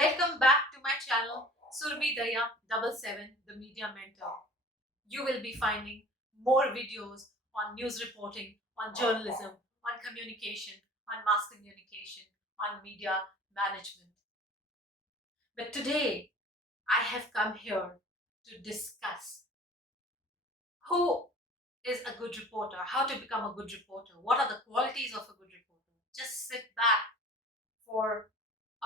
Welcome back to my channel, Surbhi Dahiya 77, the Media Mentor. You will be finding more videos on news reporting, on journalism, on communication, on mass communication, on media management. But today, I have come here to discuss who is a good reporter, how to become a good reporter, what are the qualities of a good reporter. Just sit back for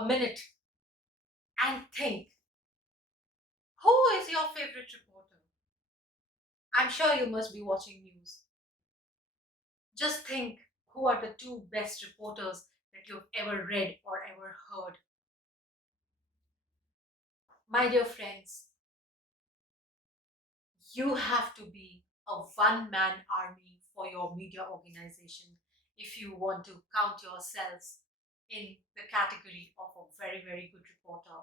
a minute and think, who is your favorite reporter? I'm sure you must be watching news. Just think, who are the two best reporters that you've ever read or ever heard? My dear friends, you have to be a one-man army for your media organization if you want to count yourselves in the category of a very, very good reporter.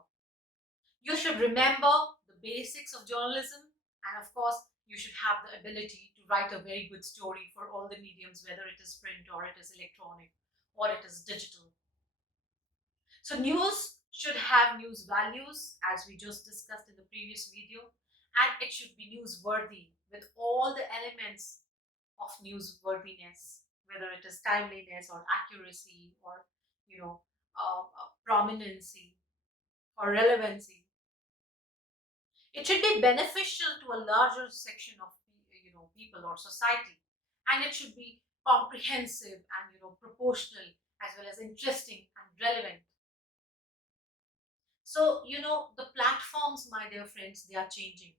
You should remember the basics of journalism, and of course, you should have the ability to write a very good story for all the mediums, whether it is print or it is electronic or it is digital. So news should have news values, as we just discussed in the previous video, and it should be newsworthy with all the elements of newsworthiness, whether it is timeliness or accuracy or prominency or relevancy. It should be beneficial to a larger section of people or society, and it should be comprehensive and proportional, as well as interesting and relevant. So the platforms, my dear friends, they are changing,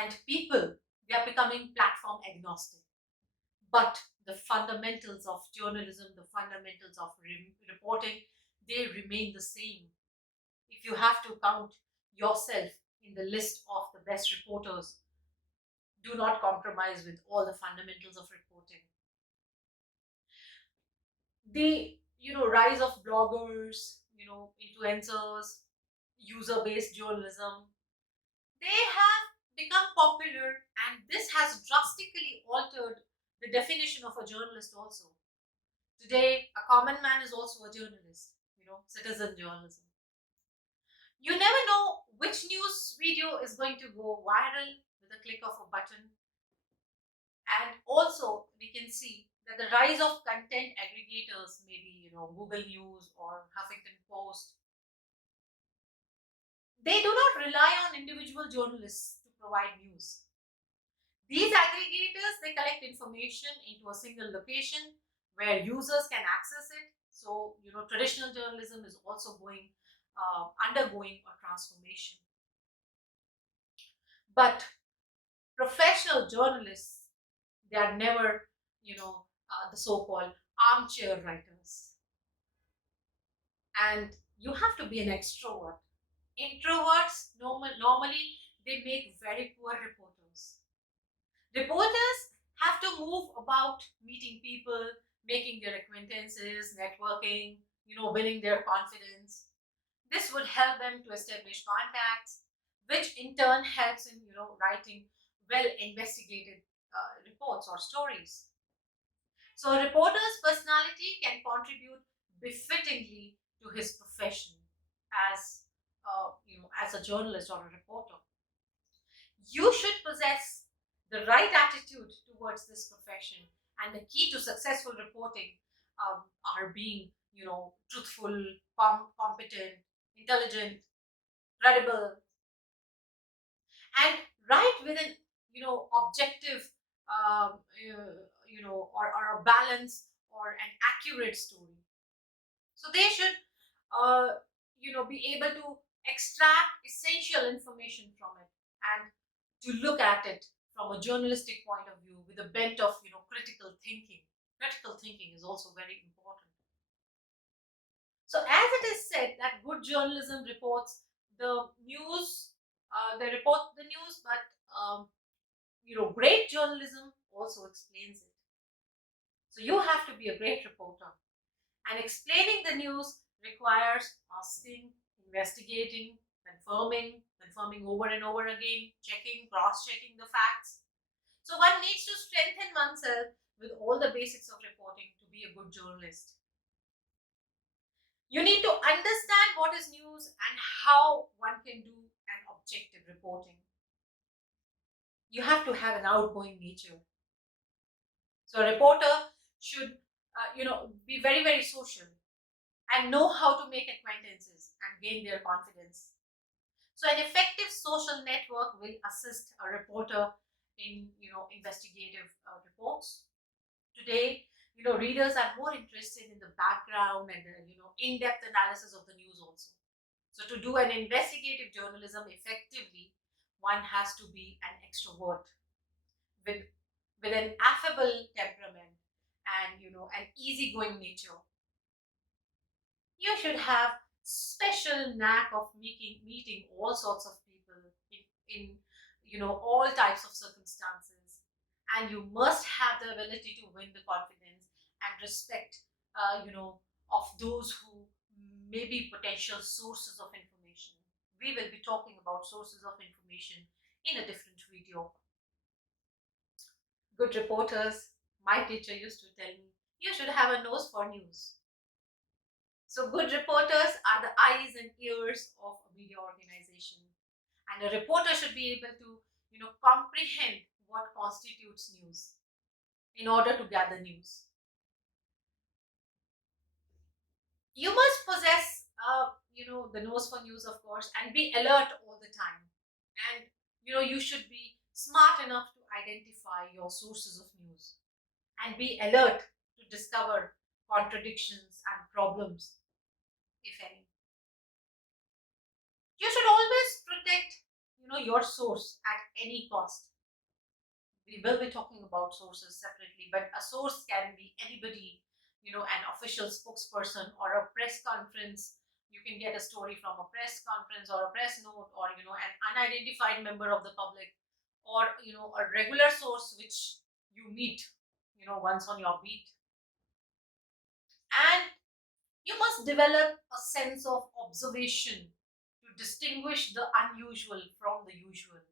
and people, they are becoming platform agnostic, but the fundamentals of journalism, the fundamentals of reporting, they remain the same. If you have to count yourself in the list of the best reporters, do not compromise with all the fundamentals of reporting. The rise of bloggers, influencers, user-based journalism, they have become popular, and this has drastically altered the definition of a journalist also. Today, a common man is also a journalist, citizen journalism. You never know which news video is going to go viral with a click of a button. And also, we can see that the rise of content aggregators, maybe Google News or Huffington Post, they do not rely on individual journalists to provide news. These aggregators, they collect information into a single location where users can access it. So traditional journalism is also undergoing a transformation. But professional journalists, they are never the so-called armchair writers. And you have to be an extrovert. Introverts normally they make very poor reporters. Reporters have to move about, meeting people, making their acquaintances, networking, winning their confidence. This would help them to establish contacts, which in turn helps in writing well investigated reports or stories. So a reporter's personality can contribute befittingly to his profession as as a journalist or a reporter. You should possess the right attitude towards this profession, and the key to successful reporting are being truthful, competent, intelligent, credible, and write with an objective or a balance or an accurate story. So they should be able to extract essential information from it, and to look at it from a journalistic point of view with a bent of critical thinking. Critical thinking is also very important. So as it is said that good journalism reports the news, they report the news, but great journalism also explains it. So you have to be a great reporter, and explaining the news requires asking, investigating, confirming over and over again, checking, cross-checking the facts. So one needs to strengthen oneself with all the basics of reporting to be a good journalist. You need to understand what is news and how one can do an objective reporting. You have to have an outgoing nature. So a reporter should, be very, very social and know how to make acquaintances and gain their confidence. So an effective social network will assist a reporter in, investigative reports. Today, readers are more interested in the background and in-depth analysis of the news also. So to do an investigative journalism effectively, one has to be an extrovert with an affable temperament and an easygoing nature. You should have special knack of meeting all sorts of people in all types of circumstances, and you must have the ability to win the confidence and respect of those who may be potential sources of information. We will be talking about sources of information in a different video. Good reporters, my teacher used to tell me, you should have a nose for news. So good reporters are the eyes and ears of a media organization. And a reporter should be able to, comprehend what constitutes news in order to gather news. You must possess, the nose for news, of course, and be alert all the time. And, you should be smart enough to identify your sources of news and be alert to discover contradictions and problems, if any. You should always protect your source at any cost. We will be talking about sources separately, but a source can be anybody, an official spokesperson or a press conference. You can get a story from a press conference or a press note, or an unidentified member of the public, or a regular source which you meet once on your beat. And you must develop a sense of observation to distinguish the unusual from the usual.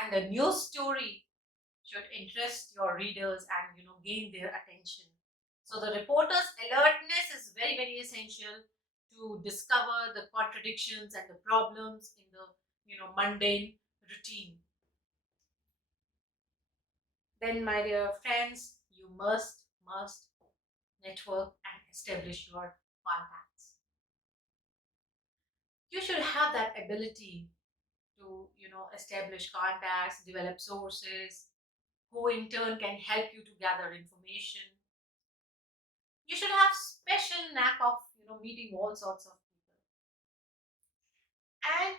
And a news story should interest your readers and gain their attention. So the reporter's alertness is very, very essential to discover the contradictions and the problems in the mundane routine. Then, my dear friends, you must network and establish your contacts. You should have that ability to establish contacts, develop sources, who in turn can help you to gather information. You should have special knack of meeting all sorts of people, and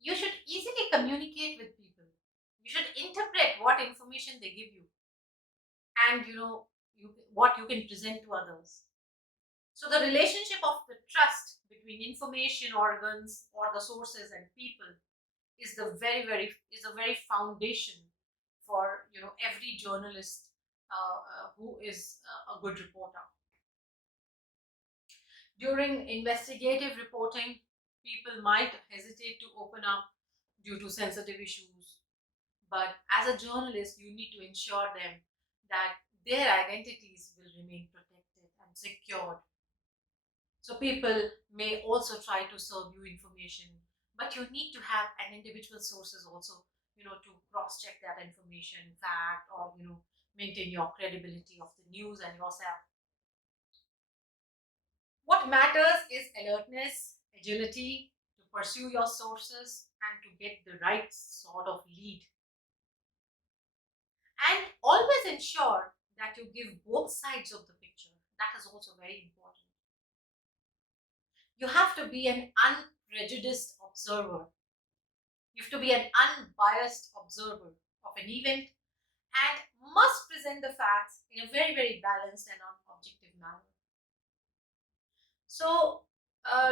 you should easily communicate with people. You should interpret what information they give you, and what you can present to others. So the relationship of the trust between information organs or the sources and people is the very foundation for every journalist who is a good reporter. During investigative reporting, people might hesitate to open up due to sensitive issues, but as a journalist, you need to ensure them that their identities will remain protected and secured. So people may also try to serve you information, but you need to have an individual sources also, to cross-check that information, fact, or maintain your credibility of the news and yourself. What matters is alertness, agility to pursue your sources and to get the right sort of lead. And always ensure that you give both sides of the picture. That is also very important. You have to be an unprejudiced observer. You have to be an unbiased observer of an event and must present the facts in a very, very balanced and objective manner. So,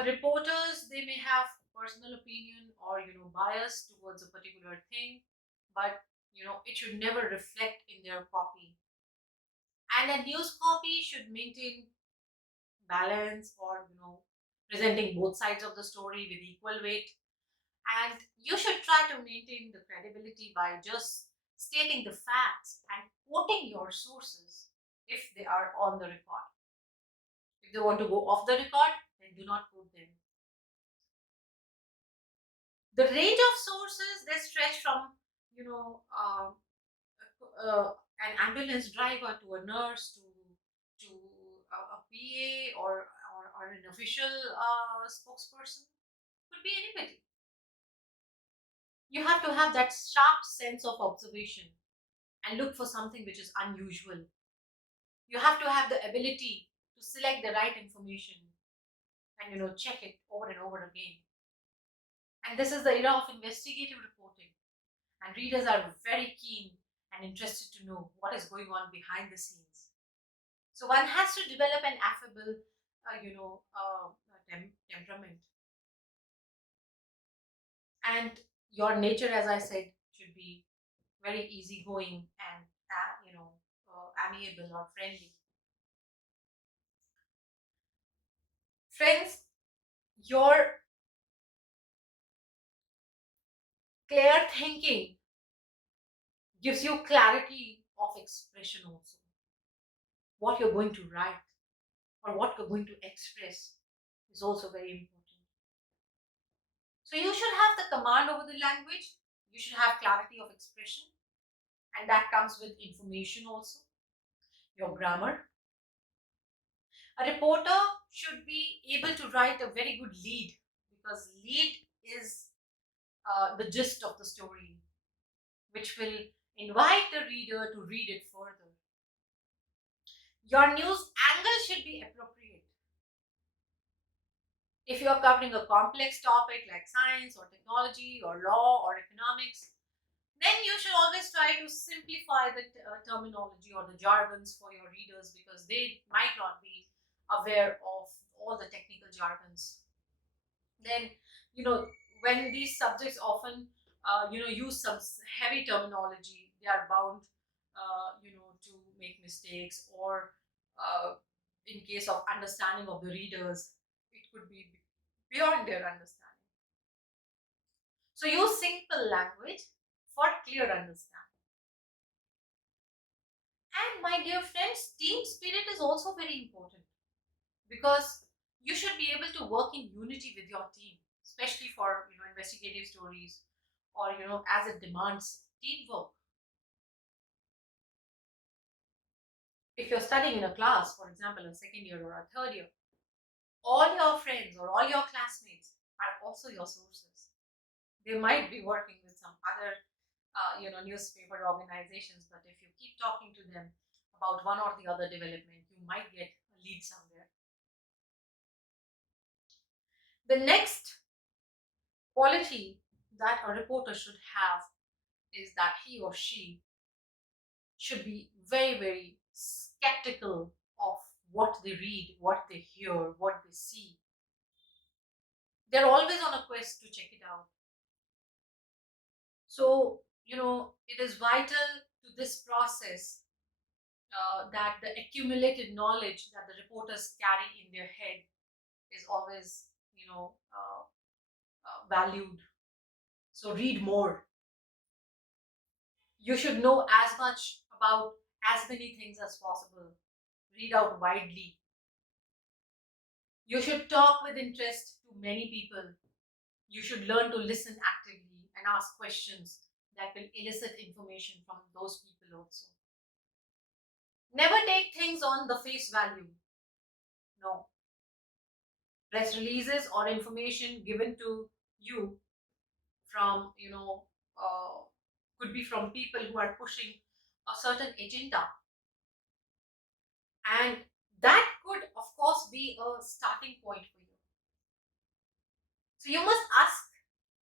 reporters, they may have personal opinion or bias towards a particular thing, but it should never reflect in their copy. And a news copy should maintain balance, or presenting both sides of the story with equal weight. And you should try to maintain the credibility by just stating the facts and quoting your sources if they are on the record. If they want to go off the record, then do not quote them. The range of sources, they stretch from, you know, an ambulance driver to a nurse to a PA or an official spokesperson. Could be anybody. You have to have that sharp sense of observation and look for something which is unusual. You have to have the ability to select the right information and check it over and over again. And this is the era of investigative reporting, and readers are very keen and interested to know what is going on behind the scenes. So one has to develop an affable, temperament, and your nature, as I said, should be very easygoing and amiable or friendly. Friends, your clear thinking gives you clarity of expression also. What you're going to write or what you're going to express is also very important. So you should have the command over the language, you should have clarity of expression, and that comes with information also, your grammar. A reporter should be able to write a very good lead, because lead is the gist of the story, which will invite the reader to read it further. Your news angle should be appropriate. If you are covering a complex topic like science or technology or law or economics, then you should always try to simplify the terminology or the jargons for your readers, because they might not be aware of all the technical jargons. Then, you know, when these subjects often, use some heavy terminology, they are bound, to make mistakes, or in case of understanding of the readers, it could be beyond their understanding. So use simple language for clear understanding. And my dear friends, team spirit is also very important, because you should be able to work in unity with your team, especially for investigative stories, or as it demands teamwork. If you're studying in a class, for example, a second year or a third year, all your friends or all your classmates are also your sources. They might be working with some other newspaper organizations, but if you keep talking to them about one or the other development, you might get a lead somewhere. The next quality that a reporter should have is that he or she should be very, very skeptical of what they read, what they hear, what they see. They're always on a quest to check it out. So, it is vital to this process that the accumulated knowledge that the reporters carry in their head is always, valued. So, read more. You should know as much about as many things as possible. Read out widely. You should talk with interest to many people. You should learn to listen actively and ask questions that will elicit information from those people also. Never take things on the face value. No. Press releases or information given to you from, could be from people who are pushing a certain agenda. And that could, of course, be a starting point for you. So you must ask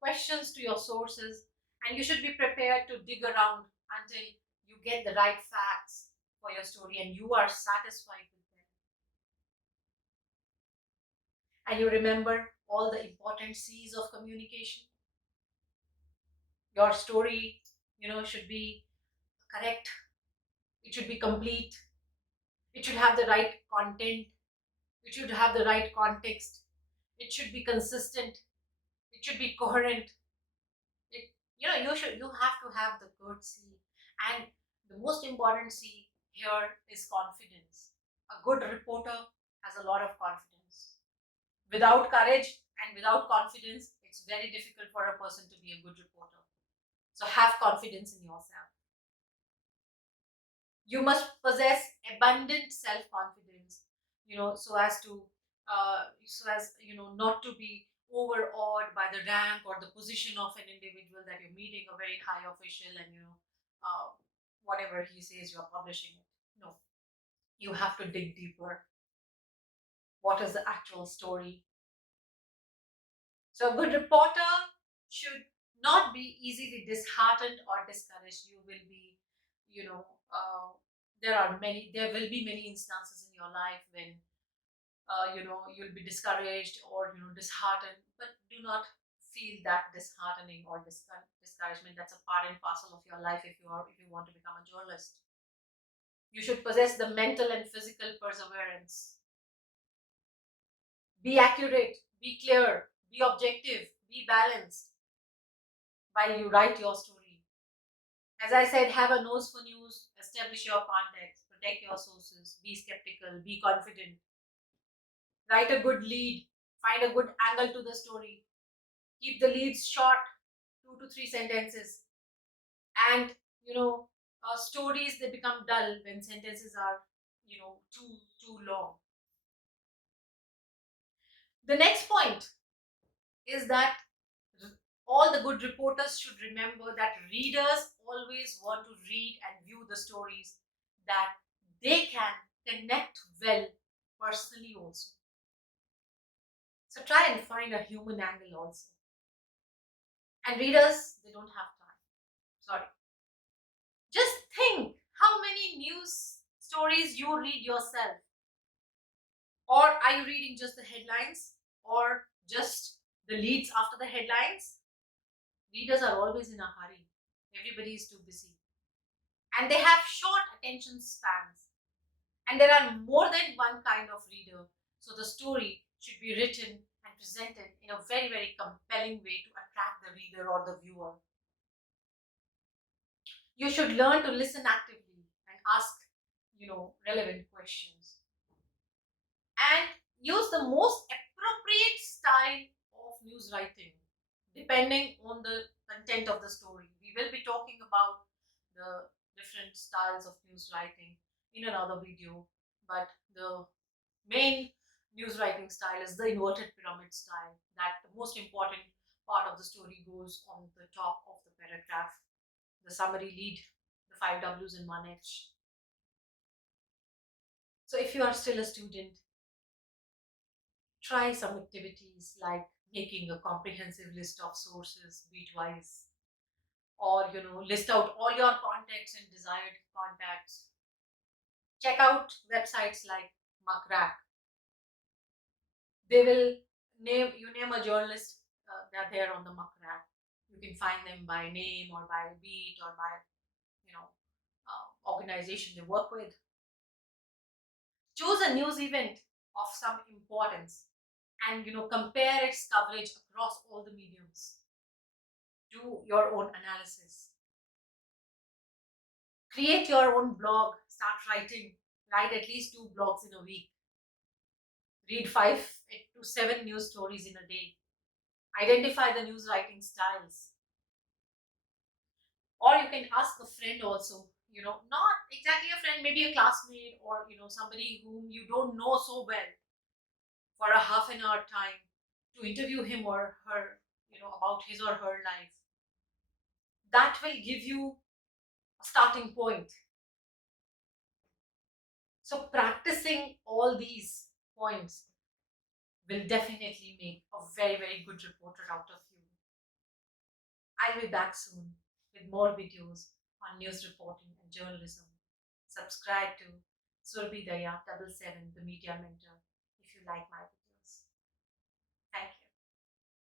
questions to your sources, and you should be prepared to dig around until you get the right facts for your story and you are satisfied with them. And you remember all the important C's of communication. Your story, should be correct, it should be complete, it should have the right content, it should have the right context, it should be consistent, it should be coherent. It, you have to have the good C, and the most important C here is confidence. A good reporter has a lot of confidence. Without courage and without confidence, it's very difficult for a person to be a good reporter. So have confidence in yourself. You must possess abundant self-confidence, so as not to be overawed by the rank or the position of an individual that you're meeting, a very high official, and uh, whatever he says, you're publishing it. No, you have to dig deeper. What is the actual story? So a good reporter should not be easily disheartened or discouraged. You will be, you know, there will be many instances in your life when, you'll be discouraged or, disheartened, but do not feel that disheartening or discouragement. That's a part and parcel of your life if you want to become a journalist. You should possess the mental and physical perseverance. Be accurate, be clear, be objective, be balanced while you write your story. As I said, have a nose for news, establish your context, protect your sources, be skeptical, be confident, write a good lead, find a good angle to the story, keep the leads short, 2 to 3 sentences, and stories, they become dull when sentences are too long. The next point is that all the good reporters should remember that readers always want to read and view the stories that they can connect well personally also. So try and find a human angle also. And readers, they don't have time. Sorry. Just think how many news stories you read yourself. Or are you reading just the headlines or just the leads after the headlines? Readers are always in a hurry. Everybody is too busy. And they have short attention spans. And there are more than one kind of reader. So the story should be written and presented in a very, very compelling way to attract the reader or the viewer. You should learn to listen actively and ask, relevant questions. And use the most appropriate style of news writing depending on the content of the story. We will be talking about the different styles of news writing in another video, but the main news writing style is the inverted pyramid style, that the most important part of the story goes on the top of the paragraph, the summary lead, the 5 W's in 1 H. So if you are still a student, try some activities like making a comprehensive list of sources beatwise, or list out all your contacts and desired contacts. Check out websites like Muckrack. They will name a journalist, they're there on the Muckrack. You can find them by name or by beat or by organization they work with. Choose a news event of some importance and compare its coverage across all the mediums. Do your own analysis. Create your own blog. Start writing. Write at least 2 blogs in a week. Read 5 to 7 news stories in a day. Identify the news writing styles. Or you can ask a friend also, not exactly a friend, maybe a classmate or somebody whom you don't know so well, for a half an hour time to interview him or her, about his or her life. That will give you a starting point. So practicing all these points will definitely make a very, very good reporter out of you. I'll be back soon with more videos on news reporting and journalism. Subscribe to Surbhi Dahiya 77, the media mentor, if you like my